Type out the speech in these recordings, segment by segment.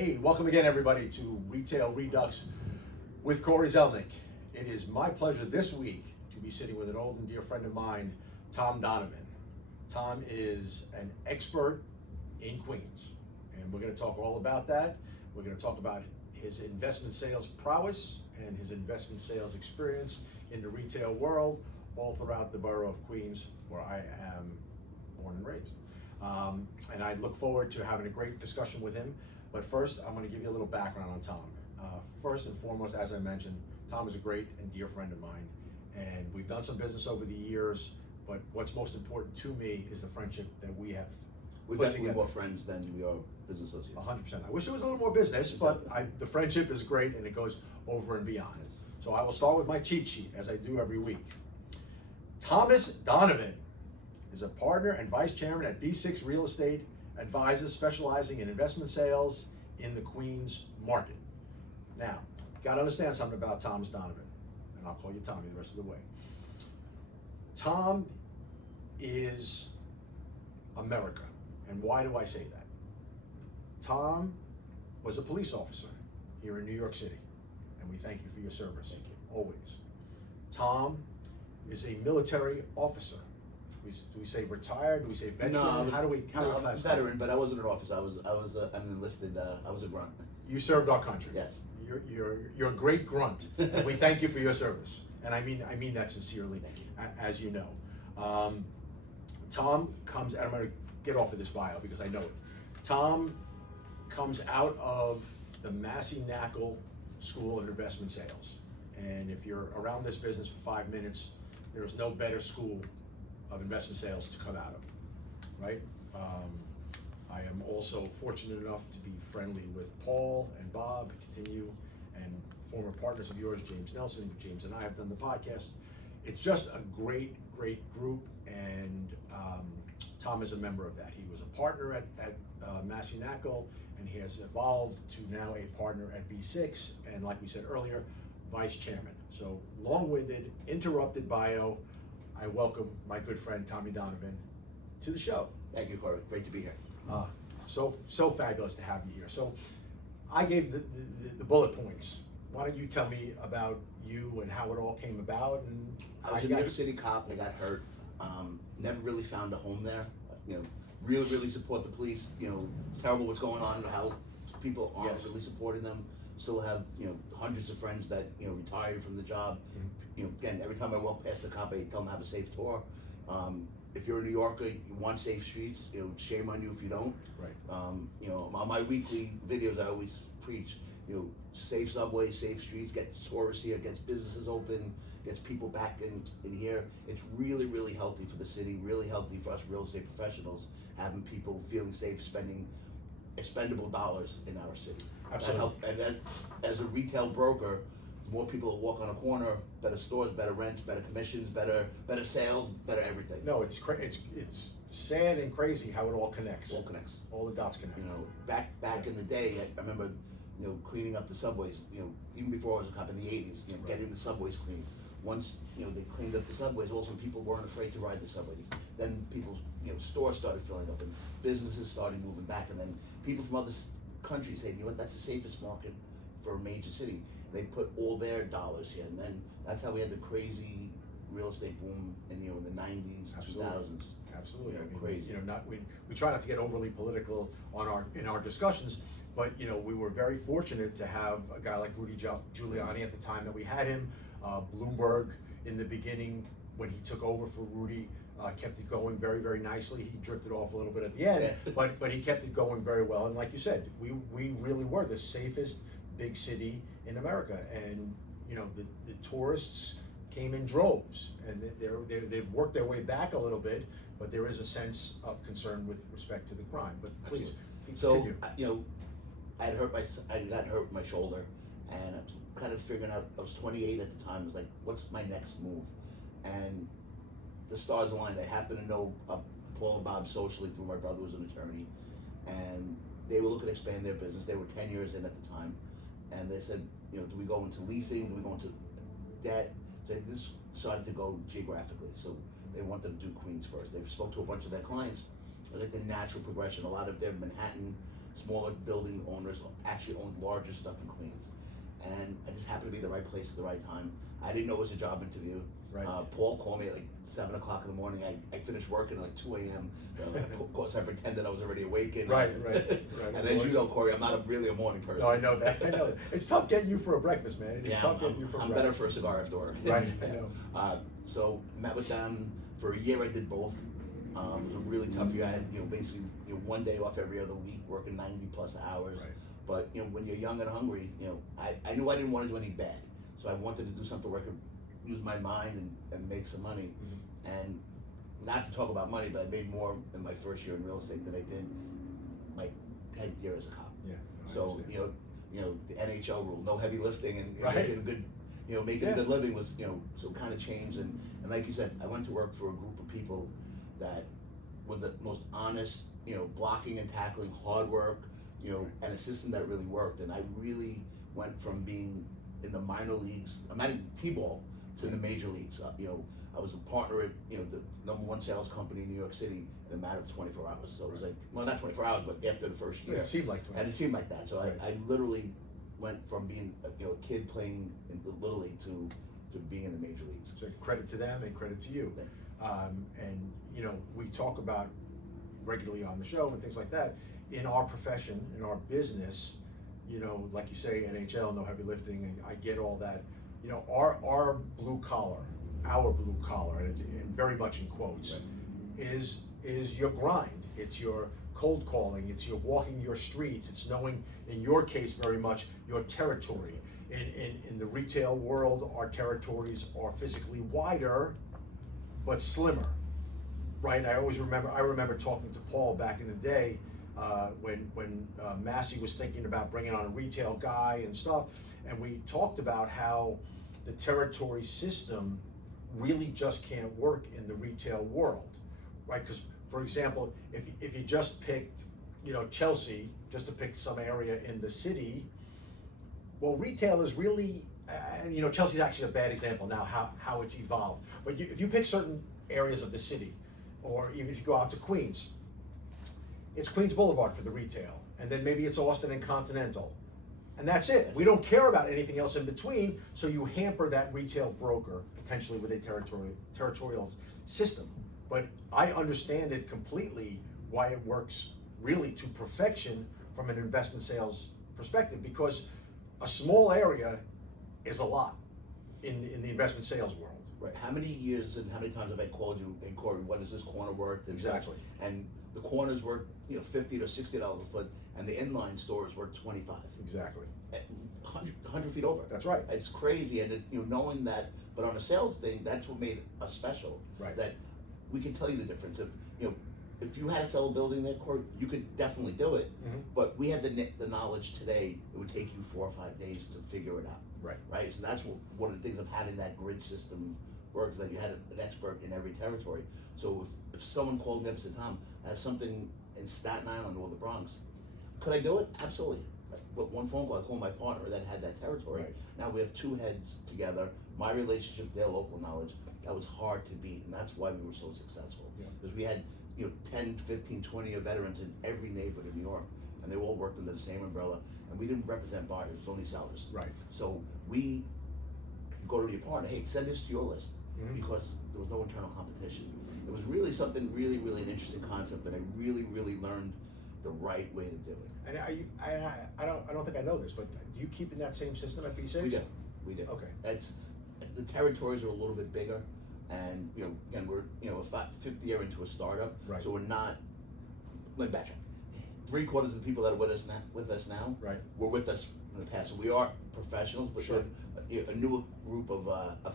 Hey, welcome again, everybody, to Retail Redux with Cory Zelnik. It is my pleasure this week to be sitting with an old and dear friend of mine, Tom Donovan. Tom is an expert in Queens, and we're going to talk all about that. We're going to talk about his investment sales prowess and his investment sales experience in the retail world, all throughout the borough of Queens, where I am born and raised. And I look forward to having a great discussion with him. But first, I'm going to give you a little background on Tom. First and foremost, as I mentioned, Tom is a great and dear friend of mine, and we've done some business over the years, but what's most important to me is the friendship that we have. We're definitely more friends than we are business associates. 100%. I wish it was a little more business, but the friendship is great and it goes over and beyond. So I will start with my cheat sheet, as I do every week. Thomas Donovan is a partner and vice chairman at B6 Real Estate Advisors, specializing in investment sales in the Queens market. Now, got to understand something about Thomas Donovan, and I'll call you Tommy the rest of the way. Tom is America, and why do I say that? Tom was a police officer here in New York City, and we thank you for your service. Thank you. Always. Tom is a military officer. Do we say retired? Do we say veteran? No, how do we I'm a classify? veteran, but I wasn't an officer. I'm enlisted. I was a grunt. You served our country. Yes. You're a great grunt, and we thank you for your service. And I mean that sincerely. Thank you. As you know, Tom comes. I'm going to get off of this bio because I know it. Tom comes out of the Massey-Knackel School of Investment Sales, and if you're around this business for 5 minutes, there is no better school of investment sales to come out of, right? I am also fortunate enough to be friendly with Paul and Bob, continue, and former partners of yours, James Nelson. James and I have done the podcast. It's just a great, great group, and Tom is a member of that. He was a partner at Massey-Knackel, and he has evolved to now a partner at B6, and like we said earlier, vice chairman. So long-winded, interrupted bio. I welcome my good friend Tommy Donovan to the show. Thank you, Cory. Great to be here. So fabulous to have you here. So I gave the bullet points. Why don't you tell me about you and how it all came about? And I was a New York City cop. I got hurt. Never really found a home there. Really support the police. It's terrible what's going on and how people aren't really supporting them. Still have hundreds of friends that retired from the job. Again, every time I walk past the cop, I tell them have a safe tour. If you're a New Yorker, you want safe streets. Shame on you if you don't. Right. On my weekly videos, I always preach. Safe subways, safe streets, get tourists here, gets businesses open, gets people back in here. It's really, really healthy for the city. Really healthy for us real estate professionals, having people feeling safe, spending expendable dollars in our city. Absolutely. And as a retail broker, more people that walk on a corner, better stores, better rents, better commissions, better sales, better everything. No, it's sad and crazy how it all connects. All connects. All the dots connect. Back in the day, I remember cleaning up the subways. Even before I was a cop in the '80s, getting the subways clean. Once they cleaned up the subways, also people weren't afraid to ride the subway. Then people, stores started filling up, and businesses started moving back, and then people from other countries said, that's the safest market for a major city. They put all their dollars here, and then that's how we had the crazy real estate boom in the 90s, Absolutely. 2000s. Absolutely. Crazy. We try not to get overly political in our discussions, but we were very fortunate to have a guy like Rudy Giuliani at the time that we had him. Bloomberg in the beginning, when he took over for Rudy, kept it going very, very nicely. He drifted off a little bit at the end, but he kept it going very well. And like you said, we really were the safest big city in America, and the tourists came in droves, and they've worked their way back a little bit, but there is a sense of concern with respect to the crime. But please continue. So I got hurt with my shoulder, and I was kind of figuring out. I was 28 at the time. I was like, what's my next move? And the stars aligned. I happened to know Paul and Bob socially through my brother, who was an attorney, and they were looking to expand their business. They were 10 years in at the time, and they said, do we go into leasing? Do we go into debt? So they just decided to go geographically. So they wanted to do Queens first. They spoke to a bunch of their clients. It was like the natural progression. A lot of their Manhattan smaller building owners actually owned larger stuff in Queens. And I just happened to be the right place at the right time. I didn't know it was a job interview. Right. Paul called me at like 7 o'clock in the morning. I finished working at like 2 a.m. Of course, I pretended I was already awake. And, Right. And as you know, Cory, I'm not really a morning person. No, I know that. I know that. It's tough getting you for a breakfast, man. It's Yeah, tough getting you for a I'm breakfast. better for a cigar after work. Right, I know. So met with them for a year. I did both. It was a really tough year. I had basically 1 day off every other week, working 90+ hours. Right. But when you're young and hungry, I knew I didn't want to do any bad, so I wanted to do something where I could use my mind and make some money. Mm-hmm. And not to talk about money, but I made more in my first year in real estate than I did my 10th year as a cop. Yeah. I So understand. the NHL rule, no heavy lifting, and Right. making a good making Yeah. a good living was so kind of changed. And like you said, I went to work for a group of people that were the most honest, blocking and tackling, hard work, and a system that really worked. And I really went from being in the minor leagues, I'm not in T-ball, to the major leagues. I was a partner at the #1 sales company in New York City in a matter of 24 hours. So it was like, well, not 24 hours, but after the first year. It seemed like 20. And it seemed like that. So Right. I literally went from being a kid playing in the Little League to being in the major leagues. So credit to them and credit to you. And we talk about regularly on the show and things like that. In our profession, in our business, like you say, NHL, no heavy lifting, and I get all that. Our blue collar, and very much in quotes, Right. is your grind. It's your cold calling. It's your walking your streets. It's knowing, in your case, very much your territory. In the retail world, our territories are physically wider, but slimmer, right? I remember talking to Paul back in the day, when Massey was thinking about bringing on a retail guy and stuff, and we talked about how the territory system really just can't work in the retail world, right? Because, for example, if you just picked, Chelsea, just to pick some area in the city, well, retail is really, Chelsea's actually a bad example now, how it's evolved. But if you pick certain areas of the city, or even if you go out to Queens, it's Queens Boulevard for the retail, and then maybe it's Austin and Continental, and that's it. We don't care about anything else in between, so you hamper that retail broker potentially with a territorial system. But I understand it completely, why it works really to perfection from an investment sales perspective, because a small area is a lot in the investment sales world. Right. How many years and how many times have I called you, hey Cory, what is this corner worth? And Exactly. And the corner's worth $50 to $60 a foot, and the inline store is worth 25. Exactly. 100 feet over. That's right. It's crazy, and knowing that. But on a sales thing, that's what made us special. Right. That we can tell you the difference. If you had to sell a building there, Cory, you could definitely do it. Mm-hmm. But we had the knowledge today. It would take you 4 or 5 days to figure it out. Right. Right. So that's one of the things of having that grid system works. That you had an expert in every territory. So if someone called me up and said, Tom, I have something in Staten Island or the Bronx, could I do it? Absolutely. But one phone call, I called my partner that had that territory. Right. Now we have 2 heads together. My relationship, their local knowledge, that was hard to beat, and that's why we were so successful. Yeah. Because we had 10, 15, 20 year veterans in every neighborhood in New York, and they all worked under the same umbrella, and we didn't represent buyers, it was only sellers. Right. So we could go to your partner, hey, send this to your list, Mhm. because there was no internal competition. It was really something really, really an interesting concept, and I really, really learned the right way to do it. And I don't think I know this, but do you keep in that same system at B6? We do. Okay. That's, the territories are a little bit bigger, and again, we're a 5th year into a startup, Right. so we're not. Let me backtrack. 3/4 of the people that are with us now, Right. were with us in the past. So we are professionals, but Sure. we have a new group of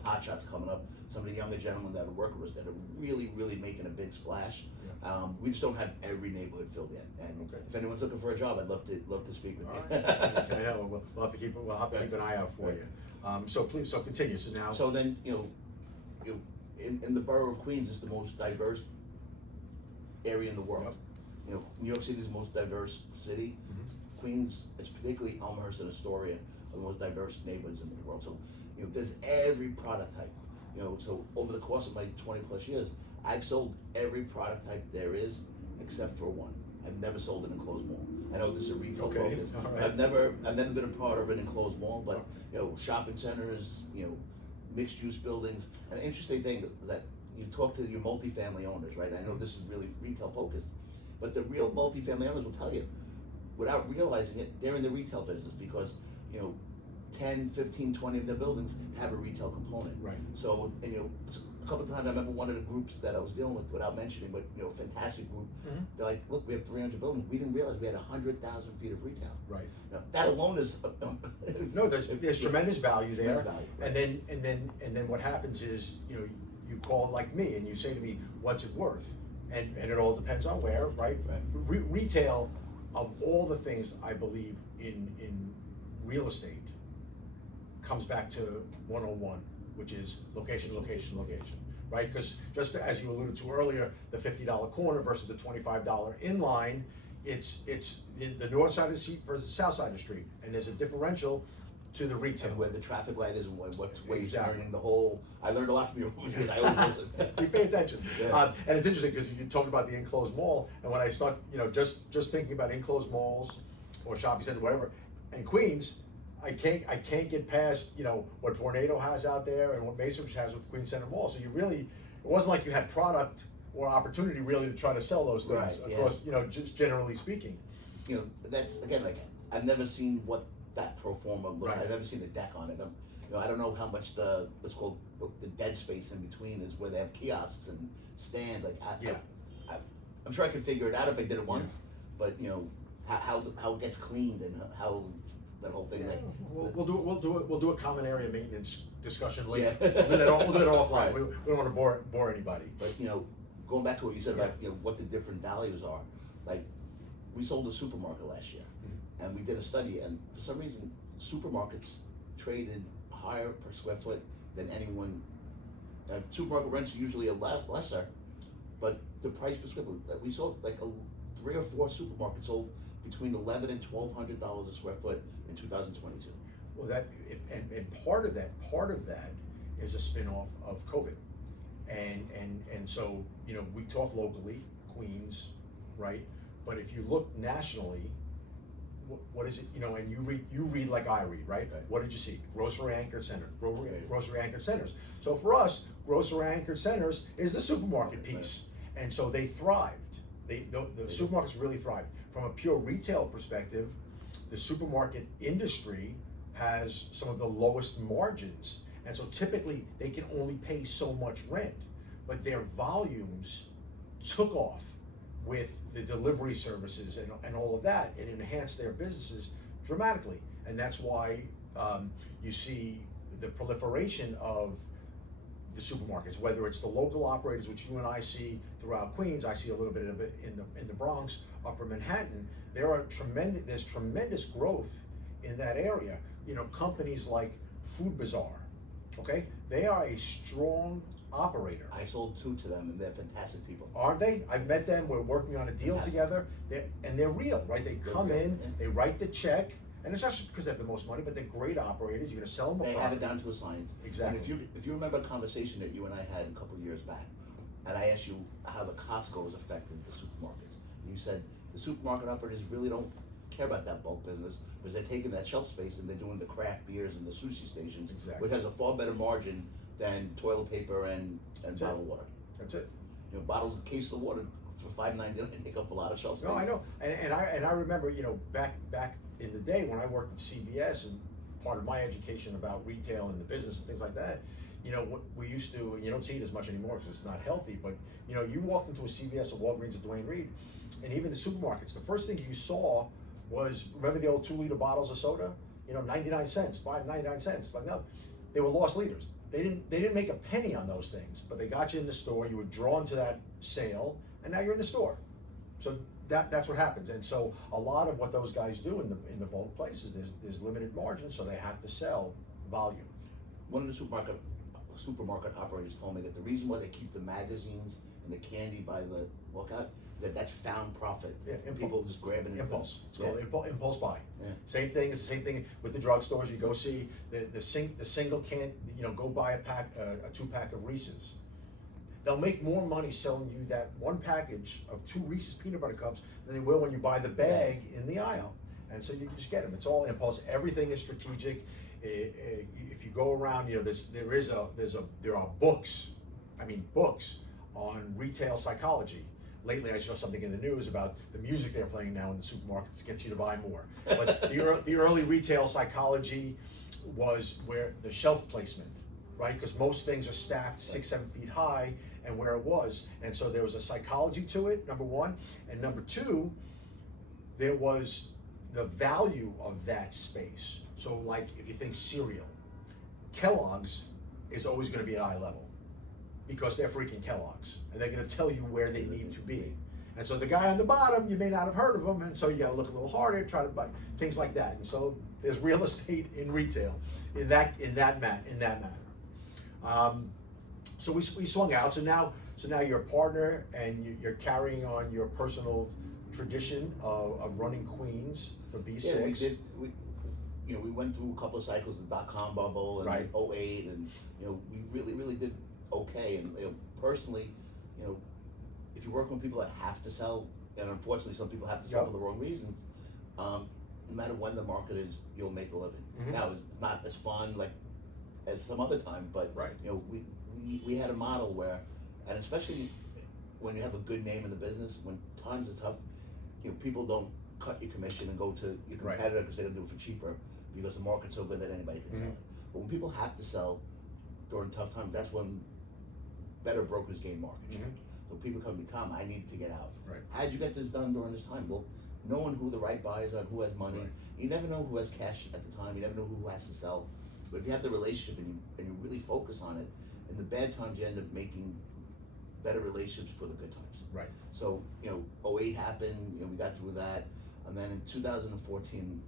hotshots coming up. Some of the younger gentlemen that are working with us that are really, really making a big splash. Yeah. We just don't have every neighborhood filled yet. And Okay. if anyone's looking for a job, I'd love to speak with All you. right. I know. We'll have to keep an eye out for Right. you. So please, continue. So now. So then, in the borough of Queens is the most diverse area in the world. New York City is the most diverse city. Mhm. Queens, it's particularly Elmhurst and Astoria, are the most diverse neighborhoods in the world. So, there's every product type. So over the course of my 20+ years, I've sold every product type there is, except for one. I've never sold an enclosed mall. I know this is a retail Okay, focus. all right. I've never been a part of an enclosed mall, but shopping centers, mixed use buildings. An interesting thing that you talk to your multifamily owners, right? I know this is really retail focused, but the real multifamily owners will tell you, without realizing it, they're in the retail business because 10, 15, 20 of their buildings have a retail component. Right. So, a couple of times I remember one of the groups that I was dealing with, without mentioning, but fantastic group. Mm-hmm. They're like, look, we have 300 buildings. We didn't realize we had 100,000 feet of retail. Right. That alone is No, there's tremendous value there. Tremendous value, right. And then what happens is, you call like me and you say to me, what's it worth? And it all depends on where, right? Right. Retail, of all the things I believe in real estate, comes back to 101, which is location, location, location, right? Because just as you alluded to earlier, the $50 corner versus the $25 inline, it's the north side of the street versus the south side of the street, and there's a differential to the retail. And where the traffic light is and what ways Exactly. learning the whole. I learned a lot from you because I always listen. You pay attention. Yeah. And it's interesting because you talked about the enclosed mall, and when I start, just thinking about enclosed malls or shopping centers, whatever, and Queens, I can't get past, what Vornado has out there and what Macerich has with Queens Center Mall. So it wasn't like you had product or opportunity really to try to sell those things Right, yeah. across, just generally speaking. That's again, like, I've never seen what that pro forma looks. Right. I've never seen the deck on it. I don't know how much what's called the dead space in between is, where they have kiosks and stands. Like, I'm sure I could figure it out if I did it once, but how it gets cleaned and how that whole thing. Like, We'll do a common area maintenance discussion later. Yeah. We'll do that offline. Right. We don't want to bore anybody. But going back to what you said about what the different values are, like, we sold a supermarket last year, and we did a study, and for some reason supermarkets traded higher per square foot than anyone. Supermarket rents are usually a lot lesser, but the price per square foot that we sold, like 3 or 4 supermarkets sold between $1,100 and $1,200 a square foot in 2022. Well, and part of that is a spin-off of COVID, and so we talk locally, Queens, right? But if you look nationally, what is it? And you read like I read, right? Right. What did you see? Grocery anchored center, grocery anchored centers. So for us, grocery anchored centers is the supermarket piece, and so they thrived. The supermarkets really thrived. From a pure retail perspective, the supermarket industry has some of the lowest margins, and so typically they can only pay so much rent, but their volumes took off with the delivery services and all of that. It enhanced their businesses dramatically, and that's why you see the proliferation of the supermarkets, whether it's the local operators, which you and I see throughout Queens. I see a little bit of it in the Bronx, Upper Manhattan. There's tremendous growth in that area. Companies like Food Bazaar, okay, they are a strong operator. I sold 2 to them, and they're fantastic people. Aren't they? I've met them. We're working on a deal Fantastic. together. They're real, right? They come real, in, yeah. they write the check, and it's not just because they have the most money, but they're great operators. You're gonna sell them a They product. have it down to a science. Exactly. And if you remember a conversation that you and I had a couple of years back, and I asked you how the Costco has affected the supermarkets, and you said the supermarket operators really don't care about that bulk business because they're taking that shelf space and they're doing the craft beers and the sushi stations, Exactly. which has a far better margin than toilet paper and bottled water. That's it. Bottles, a case of water for $5.99 take up a lot of shelf space. No, I know, and I remember, back in the day when I worked at CVS, and part of my education about retail and the business and things like that, what we used to, and you don't see it as much anymore because it's not healthy, but you walked into a CVS or Walgreens or Duane Reade, and even the supermarkets, the first thing you saw was, remember the old 2-liter bottles of soda? 99 cents, 99 cents. Like, no, they were lost leaders. They didn't make a penny on those things, but they got you in the store. You were drawn to that sale, and now you're in the store. So that's what happens. And so a lot of what those guys do in the bulk places, there's limited margins, so they have to sell volume. One of the supermarket operators told me that the reason why they keep the magazines and the candy by the lookout is that's found profit. Yeah, People just grabbing it. Impulse. It's Yeah. called impulse buy. Yeah. Same thing. It's the same thing with the drugstores. You go see the single can. Go buy a 2-pack of Reese's. they'll make more money selling you that one package of 2 Reese's peanut butter cups than they will when you buy the bag in the aisle. And so you just get them. It's all impulse. Everything is strategic. If you go around, you know, there are books. I mean, books on retail psychology. Lately, I saw something in the news about the music they're playing now in the supermarkets gets you to buy more. But the early retail psychology was where the shelf placement, right? Because most things are stacked 6, 7 feet high, and where it was, and so there was a psychology to it. Number one, and number two, there was the value of that space. So, like, if you think cereal, Kellogg's is always going to be at eye level, because they're freaking Kellogg's, and they're going to tell you where they need to be. And so the guy on the bottom, you may not have heard of him, and so you got to look a little harder, try to buy things like that. And so there's real estate in retail, in that manner. So we swung out. So now you're a partner, and you're carrying on your personal tradition of running Queens for B6. Yeah, we did. We went through a couple of cycles, the .com bubble and Right. 08, and we really did okay. And personally, if you work with people that have to sell, and unfortunately some people have to sell Yep. for the wrong reasons, no matter when the market is, you'll make a living. Mhm. Now it's not as fun like as some other time, but Right. we had a model where, and especially when you have a good name in the business, when times are tough, people don't cut your commission and go to your Right. competitor because they're gonna do it for cheaper because the market's so good that anybody can sell Mhm. it. But when people have to sell during tough times, that's when better brokers gain market share. Mhm. So people come to me, Tom, I need to get out. Right. How'd you get this done during this time? Well, knowing who the right buyers are, who has money. Right. You never know who has cash at the time. You never know who has to sell. But if you have the relationship and you really focus on it, in the bad times you end up making better relationships for the good times. Right. So 08 happened. We got through that, and then in 2014,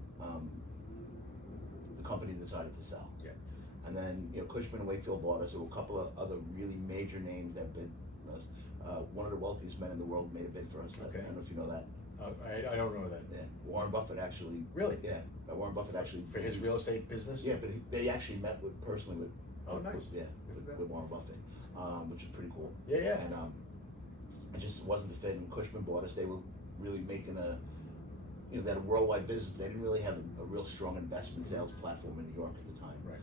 the company decided to sell. Yeah. And then Cushman and Wakefield bought us. There were a couple of other really major names that bid us. One of the wealthiest men in the world made a bid for us. Okay. I don't know if you know that. I don't know that. Yeah, Warren Buffett actually. Really? Yeah, Warren Buffett actually. For his real estate business? Yeah, but they actually met personally with. Oh, nice. With Warren Buffett, which is pretty cool. Yeah. And it just wasn't the fit. And Cushman bought us. They were really making they had a worldwide business. They didn't really have a real strong investment sales platform in New York at the time. Right.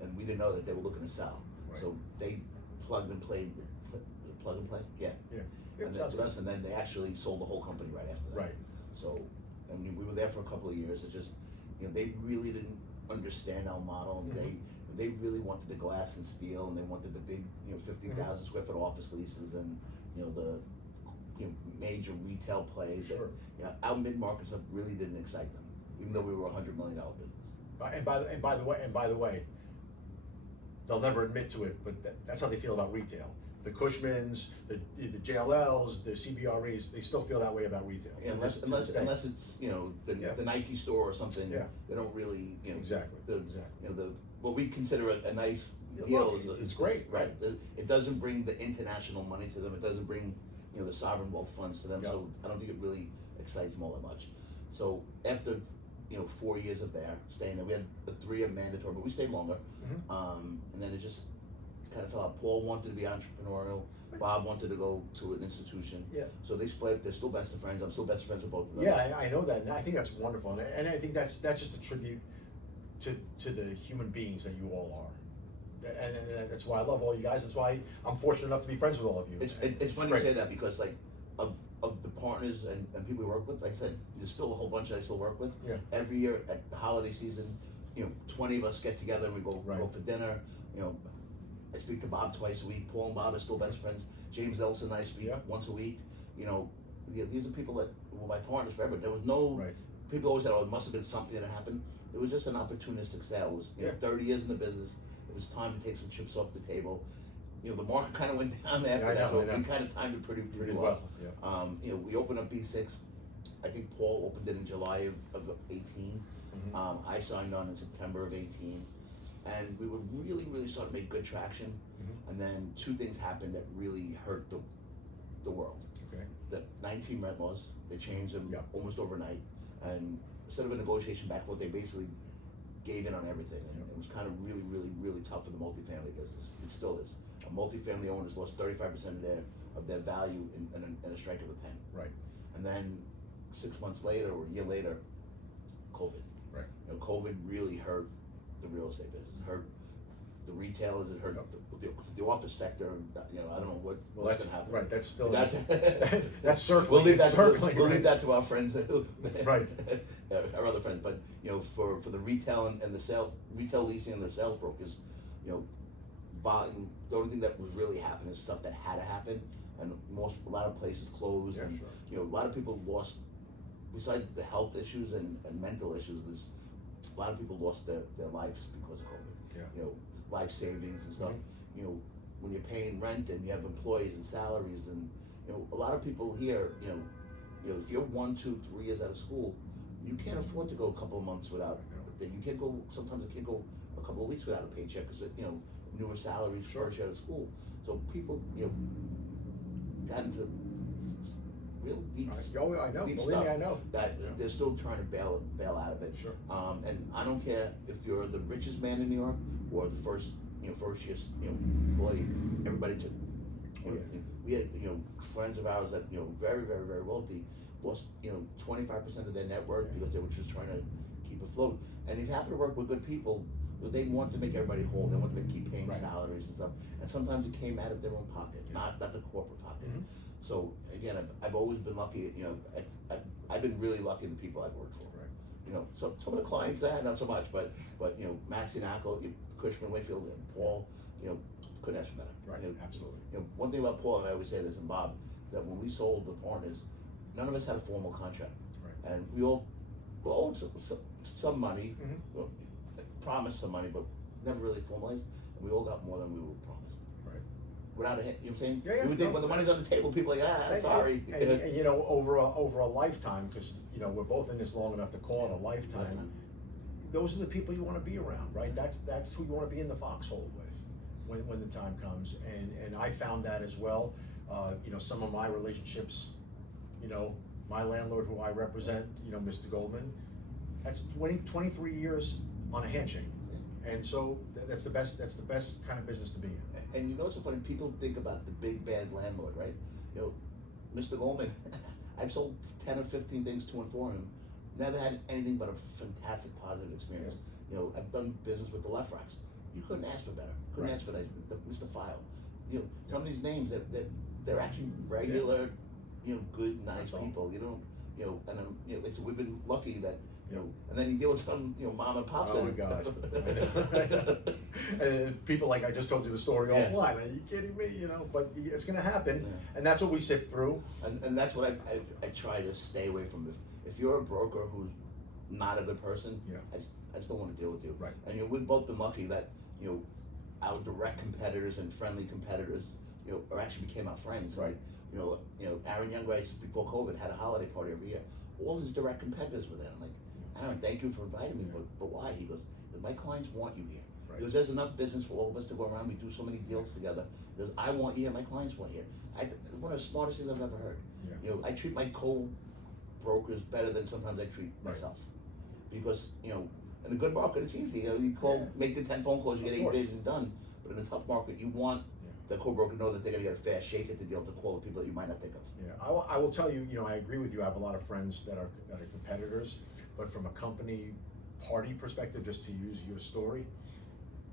And we didn't know that they were looking to sell. Right. So they plug and play. Yeah. Yeah, And sounds with good. us, and then they actually sold the whole company right after that. Right. So, I mean, we were there for a couple of years. It just, they really didn't understand our model, and Mhm. they really wanted the glass and steel, and they wanted the big, 50,000 square foot office leases, and the major retail plays. Sure. That, our mid market stuff really didn't excite them, even though we were a $100 million business. And by the way, they'll never admit to it, but that's how they feel about retail. The Cushmans, the JLLs, the CBREs, they still feel that way about retail. Yeah, unless it's Yeah. the Nike store or something. Yeah. They don't really Exactly. The what we consider a nice Yeah, deal look, is it's great, right. It doesn't bring the international money to them. It doesn't bring the sovereign wealth funds to them. Yep. So I don't think it really excites them all that much. So after 4 years of staying there, we had 3 of mandatory, but we stayed longer. Mhm. And then it just kind of fell out. Paul wanted to be entrepreneurial. Bob wanted to go to an institution. Yeah. So they split. They're still best of friends. I'm still best of friends with both of them. Yeah, I know that, and I think that's wonderful, and I think that's just a tribute to the human beings that you all are, and that's why I love all you guys. That's why I'm fortunate enough to be friends with all of you. It's funny great. you say that because of the partners and people we work with, like I said, there's still a whole bunch that I still work with. Yeah. Every year at the holiday season, 20 of us get together and we go for dinner. I speak to Bob twice a week. Paul and Bob are still best friends. James Elson and I speak once a week. These are people that were my partners forever. There was no people always said, "Oh, it must have been something that happened." It was just an opportunistic sale. It was 30 years in the business. It was time to take some chips off the table. The market kind of went down after that, so we kind of timed it pretty well. Yeah. We opened up B6. I think Paul opened it in July of 18. Mhm. I signed on in September of 18. And we were really starting to make good traction. Mhm. And then 2 things happened that really hurt the world. Okay. The 19 rent laws, they changed them Yeah. almost overnight. And instead of a negotiation back and forth, they basically gave in on everything, and it was kind of really tough for the multifamily business. It still is. Multifamily owners lost 35% of their value in a strike of a pen. Right. And then 6 months later or a year later, COVID. Right. You know, COVID really hurt the real estate business. It hurt the retailers. It hurt the office sector. You know, I don't know what's going to happen. Right. That's still that's circling. We'll leave that. Circling, we'll right. leave that to our friends. Right. Our other friends, but you know, for the retail and the retail leasing and the sales brokers, you know, volume. The only thing that was really happening is stuff that had to happen, and a lot of places closed, and sure. you know, a lot of people lost. Besides the health issues and mental issues, there's a lot of people lost their lives because of COVID. Yeah. You know, life savings and stuff. Mm-hmm. You know, when you're paying rent and you have employees and salaries, and you know, a lot of people here, you know, if you're 1, 2, 3 years out of school, you can't afford to go a couple of months without. Then you can't go. Sometimes a kid go a couple of weeks without a paycheck because you know, newer salaries first year out of school. So people, you know, got into real deep. Oh, I know. Deep Believe stuff me, I know. That they're still trying to bail out of it. Sure. And I don't care if you're the richest man in New York or the first year employee. Everybody took. You know, we had friends of ours that very wealthy lost 25% of their net worth because they were just trying to keep afloat. And if you happen to work with good people, they want to make everybody whole. They want to keep paying salaries and stuff. And sometimes it came out of their own pocket, not the corporate pocket. Mm-hmm. So again, I've always been lucky. I've been really lucky in the people I've worked for. Right. You know, so some of the clients not so much, but Massey Knuckle, Cushman Wakefield, and Paul, couldn't ask for better. Right. Absolutely. One thing about Paul, and I always say this, and Bob, that when we sold the partners, none of us had a formal contract, and we all owed some money, promised some money, but never really formalized, and we all got more than we were promised. Right. Without a hint, you know what I'm saying? Yeah. We would think when the money's on the table, people are like, sorry. And over a lifetime, because we're both in this long enough to call it a lifetime. Those are the people you want to be around, right? That's who you want to be in the foxhole with when the time comes. And I found that as well. Some of my relationships, my landlord who I represent, Mr. Goldman, that's 23 years on a handshake. And so that's the best kind of business to be in. And you know what's so funny? People think about the big bad landlord, right? Mr. Goldman, I've sold 10 or 15 things to and for him. Never had anything but a fantastic positive experience. I've done business with the Left Rocks. You couldn't ask for better. Couldn't ask for nice. Mr. File. Some of these names that they're actually regular, good, nice people. And we've been lucky that. And then you deal with some, mom and pops. Oh my God. And people like I just told you the story offline. Are you kidding me? But it's going to happen, and that's what we sift through. And that's what I try to stay away from. If you're a broker who's not a good person, I just don't want to deal with you. Right. And we've both been lucky that our direct competitors and friendly competitors, or actually became our friends. Right. Like Aaron Youngrice before COVID had a holiday party every year. All his direct competitors were there. I'm like, Aaron, thank you for inviting me, but why? He goes, my clients want you here. Right. He goes, there's enough business for all of us to go around. We do so many deals together. He goes, I want you here, my clients want you here. One of the smartest things I've ever heard. Yeah. I treat my co-brokers better than sometimes I treat myself. Because, in a good market, it's easy. You call, make the 10 phone calls, you get 8 bids and done. But in a tough market, you want the co-broker to know that they're gonna get a fast shake at the deal to call the people that you might not think of. Yeah, I will tell you, I agree with you. I have a lot of friends that are competitors, but from a company party perspective, just to use your story,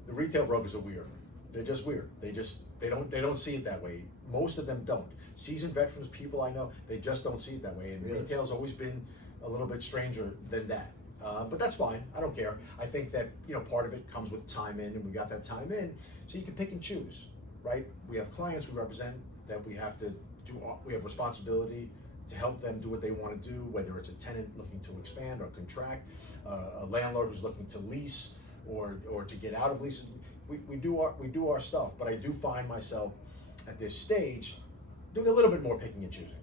the retail brokers are weird. They're just weird. They don't see it that way. Most of them don't. Seasoned veterans, people I know, they just don't see it that way. And retail's always been a little bit stranger than that. But that's fine. I don't care. I think that part of it comes with time in, and we got that time in, so you can pick and choose, right? We have clients we represent that we have to do. We have responsibility to help them do what they want to do, whether it's a tenant looking to expand or contract, a landlord who's looking to lease or to get out of leases. We do our stuff, but I do find myself at this stage doing a little bit more picking and choosing,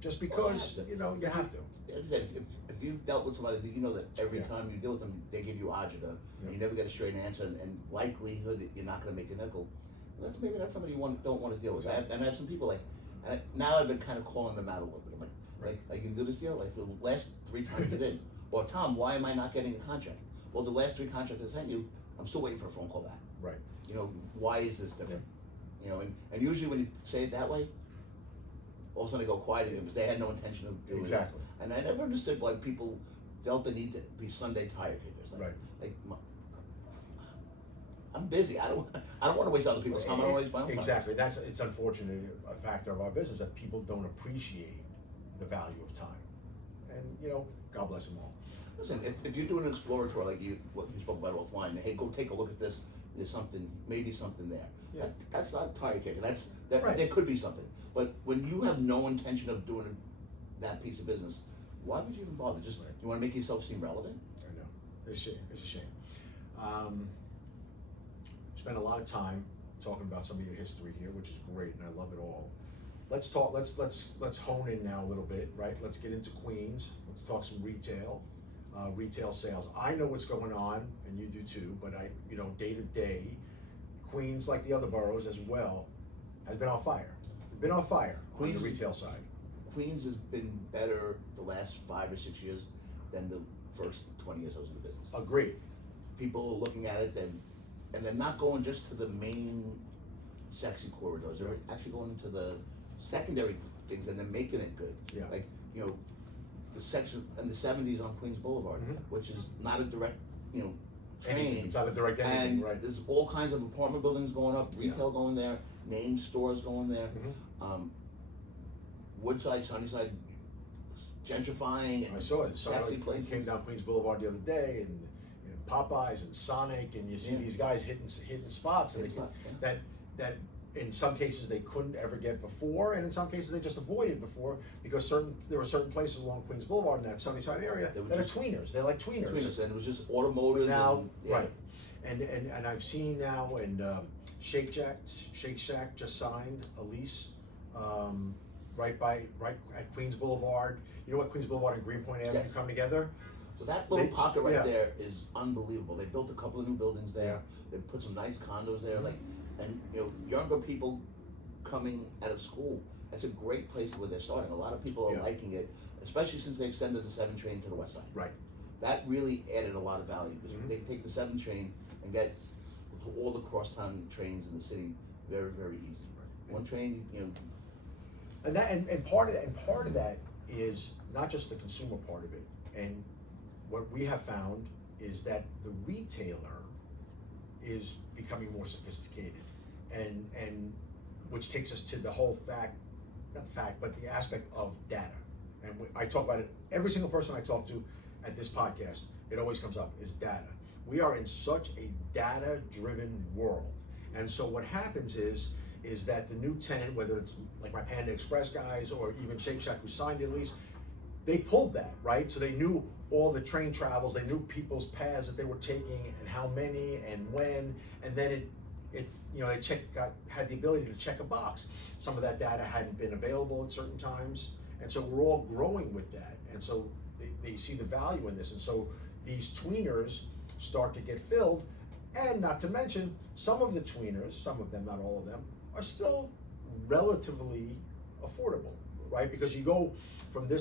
just because you have to. Like I said, if you've dealt with somebody, you know that every time you deal with them, they give you agita, and you never get a straight answer, and likelihood that you're not going to make a nickel. Maybe that's somebody you don't want to deal with. I have some people now I've been kind of calling them out a little bit. I'm like, I can do this deal. Like the last 3 times you didn't. Or Tom, why am I not getting a contract? well, the last 3 contracts I sent you, I'm still waiting for a phone call back. Right. You know, why is this different? You know, and usually when you say it that way, all of a sudden they go quiet again because they had no intention of doing Exactly. it. And I never understood why people felt the need to be Sunday tire kickers. Like, Right. I'm busy. I don't want to waste other people's time. I don't waste my own time. Exactly. It's unfortunate a factor of our business that people don't appreciate the value of time. And you know, God bless them all. Listen, if you're doing an exploratory like what you spoke about offline, hey, go take a look at this. There's something, maybe something there. Yeah. That's not tire kicking. That Right. There could be something. But when you have no intention of doing that piece of business, why would you even bother? Just Right. you want to make yourself seem relevant? I know. It's a shame. It's a shame. Spent a lot of time talking about some of your history here, which is great, and I love it all. Let's talk. Let's hone in now a little bit, right? Let's get into Queens. Let's talk some retail sales. I know what's going on, and you do too. But day to day, Queens, like the other boroughs as well, has been on fire. Been on fire on the retail side. Queens has been better the last 5 or 6 years than the first 20 years I was in the business. Agreed. People are looking at it, and they're not going just to the main sexy corridors. They're actually going to the secondary things, and they're making it good. Yeah. Like, you know, the section in the 70s on Queens Boulevard, which is not a direct, train. Anything. It's not a direct anything, And right? there's all kinds of apartment buildings going up, retail going there, name stores going there. Woodside, Sunnyside, gentrifying and I saw it. sexy I places. came down Queens Boulevard the other day, and Popeyes and Sonic, and you see these guys hitting spots, and that in some cases they couldn't ever get before, and in some cases they just avoided before because there were certain places along Queens Boulevard in that Sunnyside area that are tweeners. They're like tweeners. And it was just automotive. Now, and, right. And I've seen now, and Shake Shack just signed a lease right at Queens Boulevard. You know what Queens Boulevard and Greenpoint Avenue come together? So that little pocket there is unbelievable. They built a couple of new buildings there. They put some nice condos there, and younger people coming out of school. That's a great place where they're starting. A lot of people are liking it, especially since they extended the 7 train to the west side. Right. That really added a lot of value because they can take the 7 train and get to all the crosstown trains in the city very, very easy. Right. One train, And part of that is not just the consumer part of it. And what we have found is that the retailer is becoming more sophisticated, and which takes us to the whole but the aspect of data. And I talk about it, every single person I talk to at this podcast, it always comes up, is data. We are in such a data-driven world. And so what happens is that the new tenant, whether it's like my Panda Express guys or even Shake Shack who signed it at least, they pulled that, right? So they knew all the train travels, they knew people's paths that they were taking and how many and when, and then it had the ability to check a box. Some of that data hadn't been available at certain times, and so we're all growing with that. And so they see the value in this, and so these tweeners start to get filled, and not to mention some of the tweeners, some of them, not all of them, are still relatively affordable, right? Because you go from the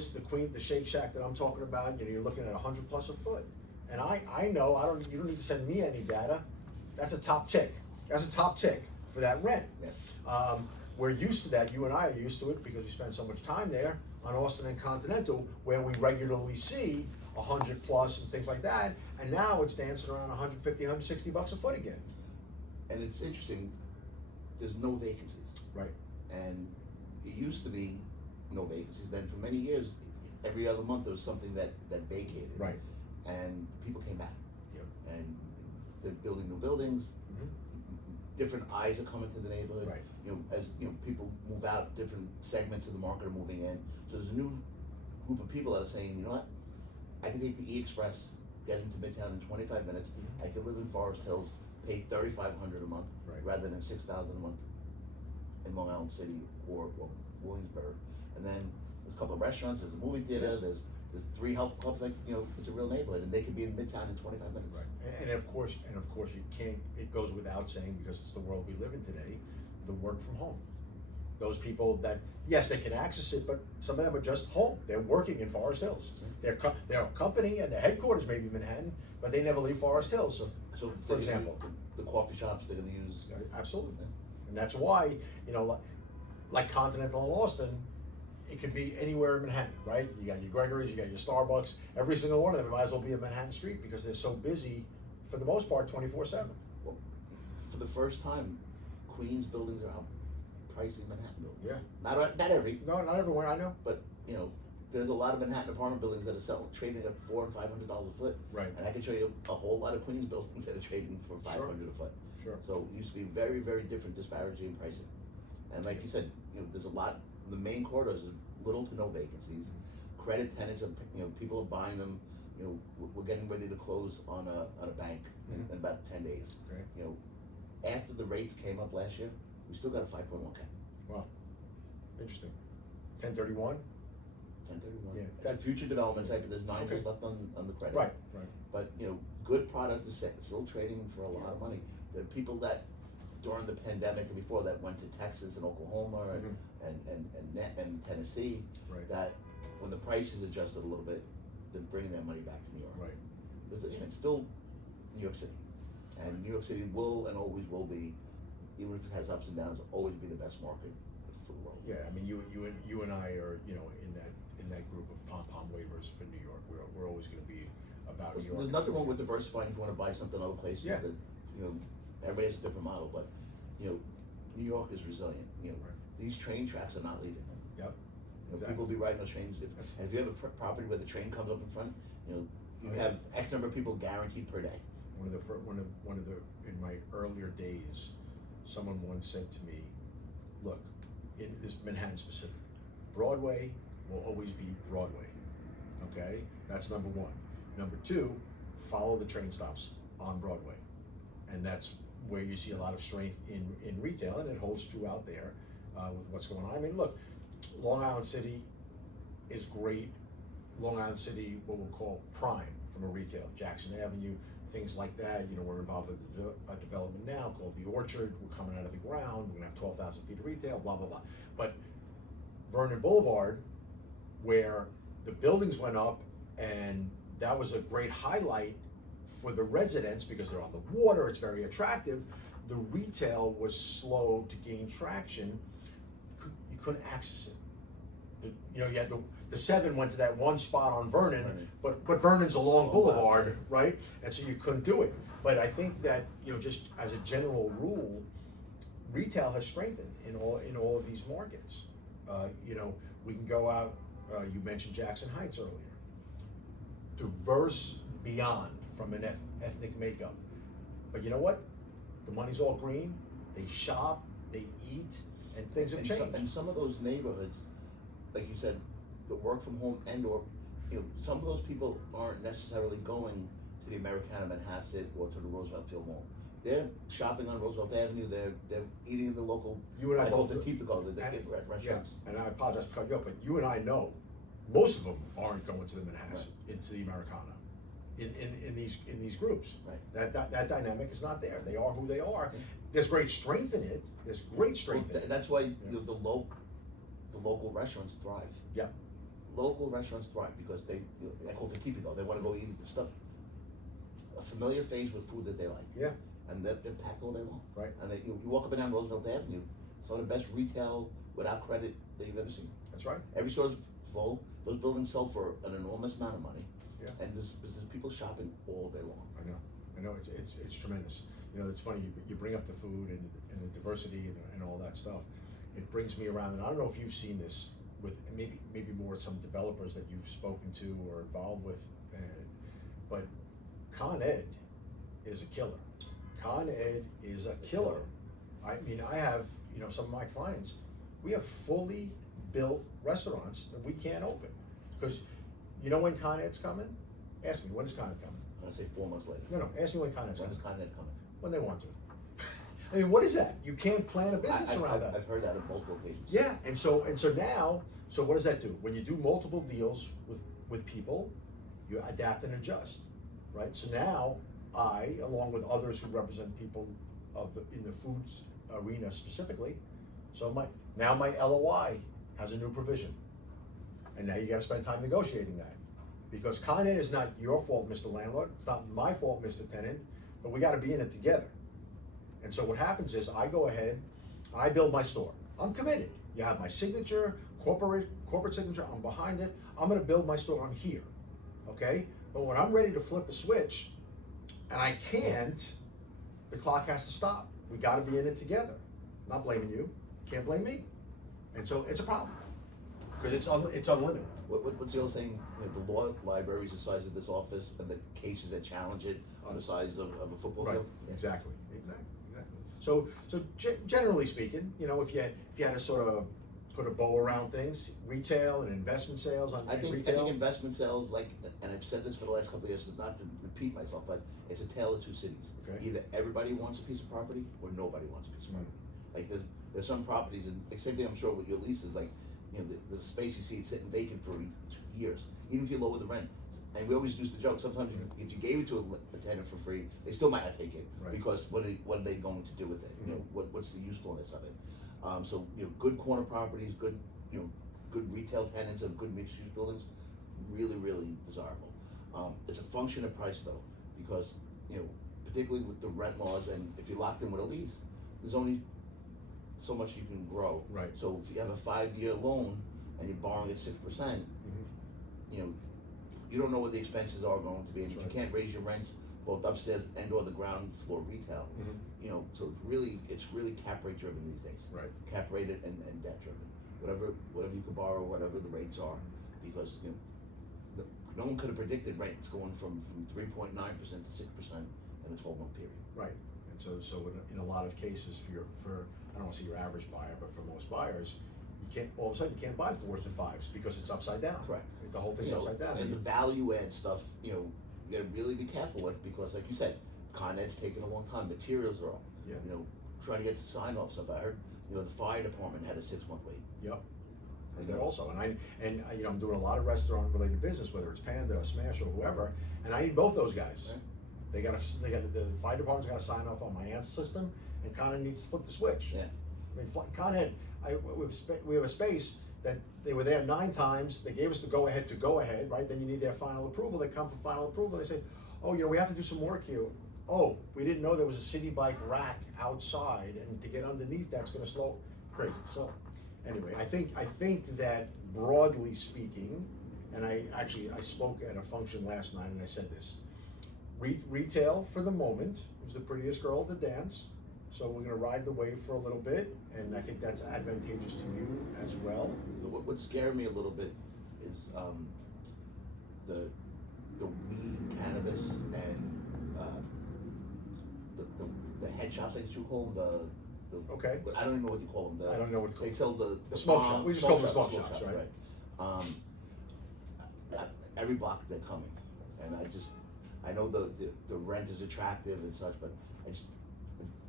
Shake Shack that I'm talking about, you're looking at $100 plus a foot. And I know, you don't need to send me any data. That's a top tick. That's a top tick for that rent. Yeah. We're used to that. You and I are used to it because we spend so much time there on Austin and Continental, where we regularly see 100 plus and things like that. And now it's dancing around 150, 160 bucks a foot again. And it's interesting, there's no vacancies. Right. And it used to be no vacancies. Then for many years, every other month there was something that vacated. Right. And people came back. Yep. And they're building new buildings. Different eyes are coming to the neighborhood. Right. As people move out, different segments of the market are moving in. So there's a new group of people that are saying, you know what, I can take the E-Express, get into Midtown in 25 minutes. I can live in Forest Hills, pay $3,500 a month, rather than $6,000 a month in Long Island City or Williamsburg. And then there's a couple of restaurants, there's a movie theater, there's 3 health clubs. It's a real neighborhood, and they could be in Midtown in 25 minutes. Right. And of course, you can't. It goes without saying, because it's the world we live in today. The work from home. those people that, yes, they can access it, but some of them are just home. They're working in Forest Hills. They're a company and their headquarters may be Manhattan, but they never leave Forest Hills. So for example, the coffee shops they're going to use. absolutely, and that's why, you know, like Continental in Austin, it could be anywhere in Manhattan, right? You got your Gregory's, you got your Starbucks. Every single one of them might as well be a Manhattan street because they're so busy, for the most part, 24/7. Well, for the first time, Queens buildings are outpricing Manhattan buildings. Yeah. Not every, No, not everywhere. I know. but you know, there's a lot of Manhattan apartment buildings that are trading at $400 and $500 a foot. Right. And I can show you a whole lot of Queens buildings that are trading for $500 a foot. Sure. So it used to be very, very different disparity in pricing. And like you said, you know, there's a lot. The main corridors have little to no vacancies. Credit tenants, you know, people are buying them. You know, we're getting ready to close on a bank in about 10 days. Okay. You know, after the rates came up last year, we still got a 5.1 cap. Wow. Interesting. 1031. 1031. Yeah, That's that's- a future development site, but there's 9 Okay. years left on the credit. Right. Right. But you know, good product is still trading for a lot of money. There are people that during the pandemic and before that went to Texas and Oklahoma and Tennessee. Right. That when the prices adjusted a little bit, they're bringing their money back to New York. Right. Because again, it's still New York City, and New York City will and always will be, even if it has ups and downs, always be the best market for the world. Yeah. I mean, you and I are, you know, in that group of pom waivers for New York. We're always going to be about New York. There's nothing wrong with diversifying if you want to buy something other places. Yeah. That, you know, everybody has a different model, but you know, New York is resilient. You know, Right. these train tracks are not leaving. Yep. You know, Exactly. people will be riding those trains. And if you have a property where the train comes up in front, you know, you have X number of people guaranteed per day. One of the in my earlier days, someone once said to me, "Look, in this Manhattan specific, Broadway will always be Broadway. Okay, that's number one. Number two, follow the train stops on Broadway, and that's where you see a lot of strength in retail, and it holds true out there with what's going on. I mean, look, Long Island City is great. Long Island City, what we'll call prime from a retail, Jackson Avenue, things like that. You know, we're involved with a development now called the Orchard. We're coming out of the ground. We're gonna have 12,000 feet of retail, blah, blah, blah. But Vernon Boulevard, where the buildings went up, and that was a great highlight for the residents because they're on the water, it's very attractive. The retail was slow to gain traction. You couldn't access it. You know, you had the 7 went to that one spot on Vernon, but Vernon's a long boulevard, right? And so you couldn't do it. But I think that, you know, just as a general rule, retail has strengthened in all of these markets. You know, we can go out. You mentioned Jackson Heights earlier. Diverse beyond from an ethnic makeup, but you know what? The money's all green. They shop, they eat, and things have changed. And some of those neighborhoods, like you said, the work from home or, you know, some of those people aren't necessarily going to the Americana Manhasset or to the Roosevelt Field Mall. They're shopping on Roosevelt Avenue. They're eating in the local. You and I both the Tipico, the restaurants. Yeah, and I apologize for cutting you off, but you and I know most of them aren't going to the Manhasset, into the Americana, in these groups. Right. That dynamic is not there. They are who they are. There's great strength in it. There's great strength in it. That's why you know, the local restaurants thrive. Yeah. Local restaurants thrive because they call it the Tipico. They want to go eat the stuff, a familiar face with food that they like. Yeah. And they're packed all day long. Right. And you walk up and down Roosevelt Avenue, some of the best retail without credit that you've ever seen. That's right. Every store's full. Those buildings sell for an enormous amount of money. Yeah. And there's people shopping all day long. I know. It's tremendous. You know, it's funny. You bring up the food and the diversity and all that stuff. It brings me around, and I don't know if you've seen this with maybe more some developers that you've spoken to or involved with, but Con Ed is a killer. Con Ed is a killer. I mean, I have, you know, some of my clients, we have fully built restaurants that we can't open because, you know, when Con Ed's coming, ask me, when is Con Ed coming? I'm gonna say 4 months later. No, ask me when Con Ed's When coming. is Con Ed coming? When they want to. I mean, what is that? You can't plan a business around that. I've heard that on multiple occasions. Yeah, and so now, so what does that do? When you do multiple deals with people, you adapt and adjust, right? So now along with others who represent people in the foods arena specifically, So now my LOI has a new provision. And now you gotta spend time negotiating that. Because Con Ed is not your fault, Mr. Landlord, it's not my fault, Mr. Tenant, but we gotta be in it together. And so what happens is I go ahead, I build my store. I'm committed. You have my signature, corporate signature, I'm behind it. I'm gonna build my store, I'm here, okay? But when I'm ready to flip a switch, and I can't, the clock has to stop. We gotta be in it together. I'm not blaming you, can't blame me. And so it's a problem, because it's unlimited. What's the old saying? You know, the law library is the size of this office, and the cases that challenge it are the size of a football Right, field. exactly. So generally speaking, you know, if you had to sort of put a bow around things, retail and investment sales on I think retail. investment sales, like, and I've said this for the last couple of years, not to repeat myself, but it's a tale of two cities. Okay. Either everybody wants a piece of property, or nobody wants a piece of property. Like, there's some properties, and like, same thing I'm sure with your leases, like, you know, the space you see it sitting vacant for 2 years, even if you lower the rent. And we always use the joke, sometimes if you gave it to a tenant for free, they still might not take it, Right. because what are they going to do with it? You know, what's the usefulness of it? So, you know, good corner properties, good, you know, good retail tenants and good mixed-use buildings, really, really desirable. It's a function of price though, because, you know, particularly with the rent laws, and if you're locked in with a lease, there's only so much you can grow. Right. So if you have a 5-year loan and you're borrowing at 6%, you know, you don't know what the expenses are going to be, and if you Right. can't raise your rents both upstairs and or the ground floor retail, you know, so it's really cap rate driven these days. Right. Cap rated and debt driven. Whatever you could borrow, whatever the rates are, because, you know, no one could have predicted rates going from 3.9% to 6% in a 12-month period. Right, and so in a lot of cases for I don't want to say your average buyer, but for most buyers, you can't, all of a sudden you can't buy 4s and 5s because it's upside down. Correct. The whole thing's You know, upside down. and the value add stuff, you know, you gotta really be careful with, because like you said, Con Ed's taking a long time, materials are up. Yeah. You know, trying to get to sign off stuff. I heard, you know, the fire department had a 6-month wait. Yep. And that also, and you know, I'm doing a lot of restaurant related business, whether it's Panda or Smash or whoever, and I need both those guys. Right. They got the fire department's got to sign off on my ANS system, and Con Ed needs to flip the switch. Yeah. I mean, Con Ed, we have a space that they were there 9 times. They gave us the go ahead, right? Then you need their final approval. They come for final approval. They say, oh, you know, we have to do some work here. Oh, we didn't know there was a city bike rack outside, and to get underneath that's going to slow. Crazy. So, anyway, I think that broadly speaking, and I spoke at a function last night and I said this. Retail for the moment was the prettiest girl at the dance, so we're gonna ride the wave for a little bit, and I think that's advantageous to you as well. What scared me a little bit is the weed, cannabis, and the head shops, I guess you call them, Okay. I don't even know what you call them. I don't know what they sell the smoke shop. We just call them the smoke shops, right? Every block they're coming, and I know the rent is attractive and such, but it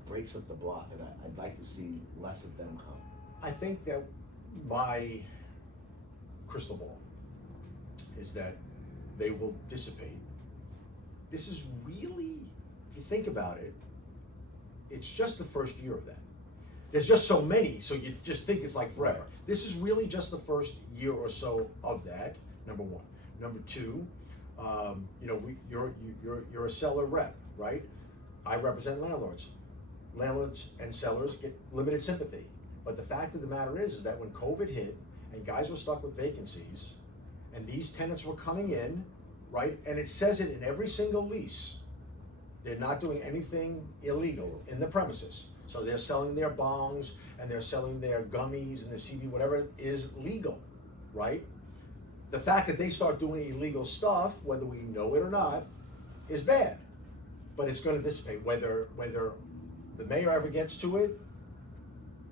breaks up the block, and I'd like to see less of them come. I think that my crystal ball is that they will dissipate. This is really, if you think about it, it's just the first year of that. There's just so many, so you just think it's like forever. This is really just the first year or so of that, number one. Number two, you know, you're a seller rep, right? I represent landlords. Landlords and sellers get limited sympathy. But the fact of the matter is that when COVID hit and guys were stuck with vacancies and these tenants were coming in, right? And it says it in every single lease. They're not doing anything illegal in the premises. So they're selling their bongs and they're selling their gummies and the CD, whatever is legal, right? The fact that they start doing illegal stuff, whether we know it or not, is bad. But it's going to dissipate, whether the mayor ever gets to it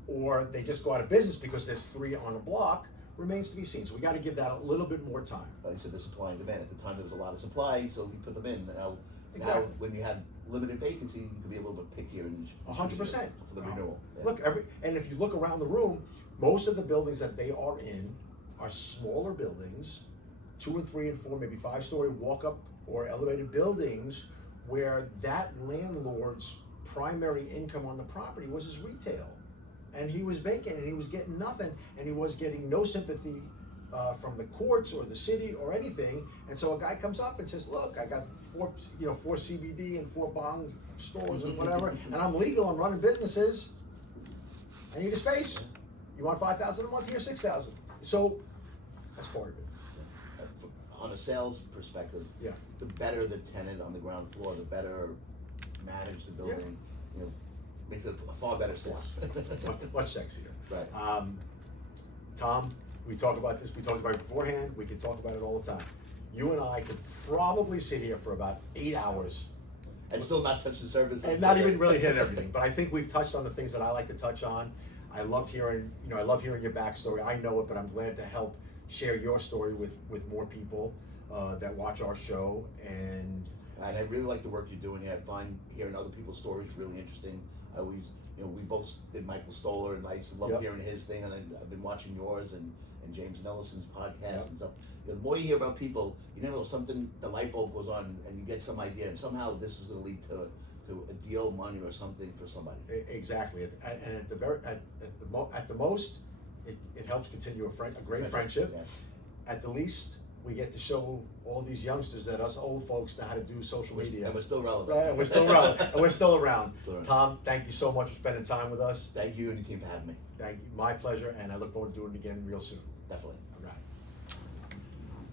or they just go out of business because there's 3 on a block, remains to be seen. So we got to give that a little bit more time. Like I said, the supply and demand. At the time, there was a lot of supply, so we put them in. Now Exactly. when you have limited vacancy, you can be a little bit pickier and 100% for the renewal. Yeah. Look, and if you look around the room, most of the buildings that they are in are smaller buildings, 2 and 3 and 4, maybe 5-story walk-up or elevated buildings, where that landlord's primary income on the property was his retail. and he was vacant, and he was getting nothing, and he was getting no sympathy from the courts or the city or anything. And so a guy comes up and says, "Look, I got four CBD and 4 bong stores and whatever, and I'm legal. I'm running businesses. I need a space. You want 5,000 a month? Here's 6,000." So that's part of it. On a sales perspective, Yeah. the better the tenant on the ground floor, the better managed the building, you know, makes it a far better sale. Much sexier. Right. Tom, we talked about this. We talked about it beforehand. We could talk about it all the time. You and I could probably sit here for about 8 hours And still not touch the surface. and not even really hit everything. But I think we've touched on the things that I like to touch on. I love hearing your backstory. I know it, but I'm glad to help share your story with more people that watch our show. And I really like the work you're doing here. I find hearing other people's stories really interesting. I always, we both did Michael Stoller, and I used to love Yep. hearing his thing, and I've been watching yours and James Nellison's podcast Yep. and stuff. The more you hear about people, something, the light bulb goes on, and you get some idea, and somehow this is going to lead to a deal, money, or something for somebody. exactly, and at the most, it helps continue a great friendship. Yes. At the least, we get to show all these youngsters that us old folks know how to do social media. And we're still relevant. Right, and we're still around. And we're still around. Still around. Tom, thank you so much for spending time with us. Thank you and your team for having me. Thank you. My pleasure, and I look forward to doing it again real soon. Definitely. All right.